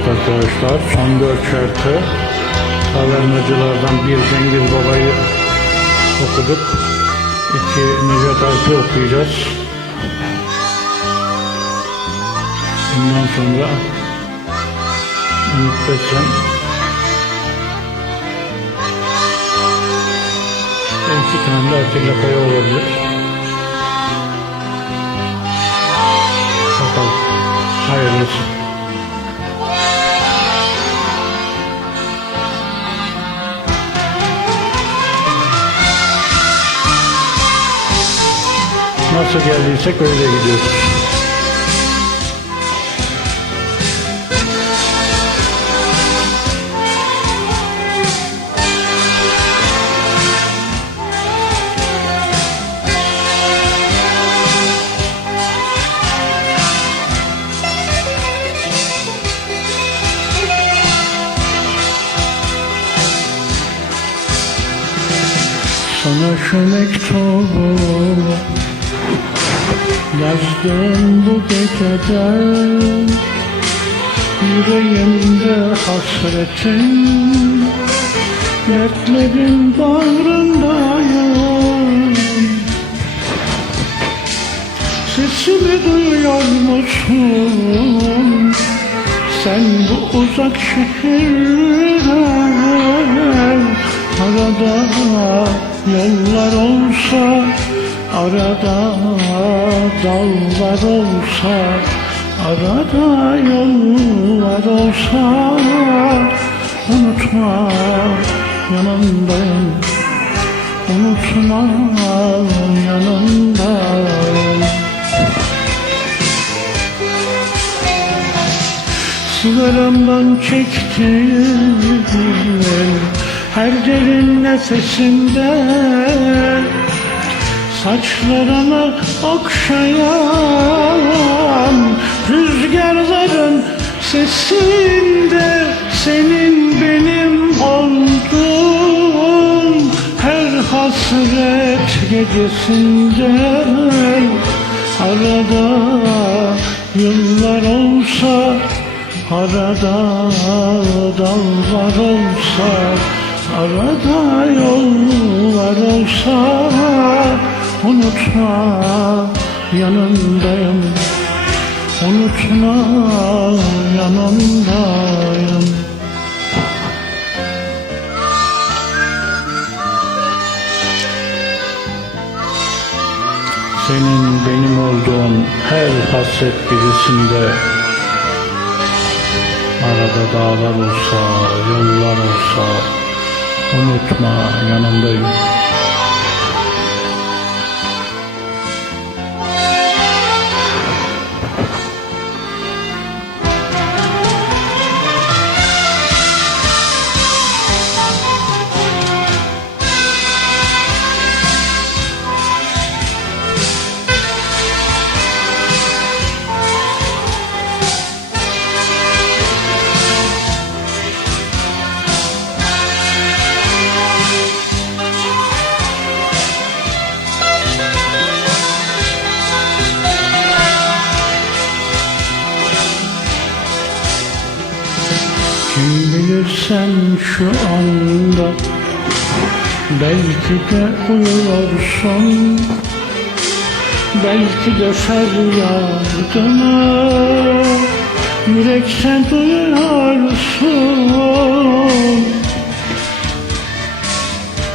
Evet arkadaşlar son dört şarkı Tavernacılardan bir Cengiz Baba'yı okuduk. İki Necat Alp'i okuyacağız. Bundan sonra Ümit Besen Belki kanalda Atilla Kaya olabilir. Bakalım. Hayırlısı. Nasıl geldiysek öyle gidiyoruz. Sana şu mektubu yazdım bu gecede Yüreğimde hasretin Dertlerin bağrındayım Sesimi duyuyor musun? Sen bu uzak şehirde Arada yollar olsa Arada dağlar olsa Arada yollar olsa Unutma yanındayım Unutma yanındayım Sigaramdan çektim her derin nefesinde Saçlarını okşayan rüzgarların sesinde Senin benim olduğum her hasret gecesinde Arada yıllar olsa Arada dağlar olsa Arada yollar olsa Unutma yanındayım Unutma yanındayım Senin benim olduğun her hasret gecesinde Arada dağlar olsa, yollar olsa Unutma yanındayım Kim bilir sen şu anda Belki de uyuyorsun Belki de feryadını Yürekten duyuyorsun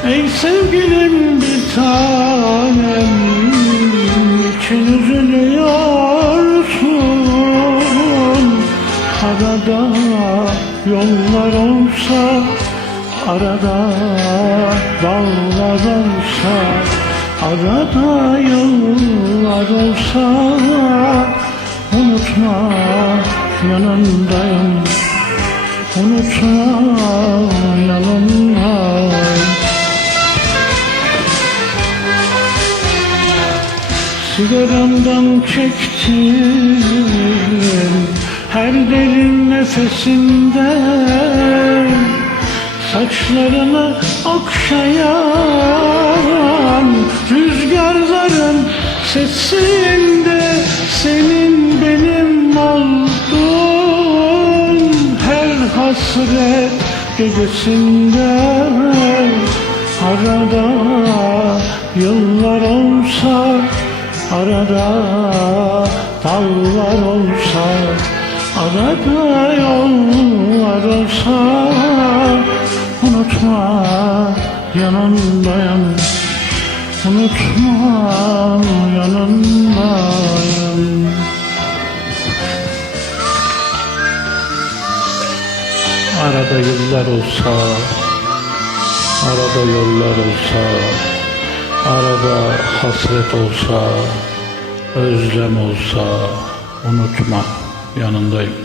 Ey sevgilim bir tanem için üzülüyorsun? Arada yollar olsa Arada dağlar olsa Arada yollar olsa Unutma yanındayım Unutma yanındayım Sigaramdan çektim her derin nefesinde Saçlarını okşayan rüzgarların sesinde Senin benim olduğum hasret gecesinde Arada yıllar olsa Arada dağlar olsa Arada yollar olsa Unutma yanındayım Unutma yanındayım Arada yıllar olsa Arada yollar olsa Arada hasret olsa Özlem olsa Unutma yanındayım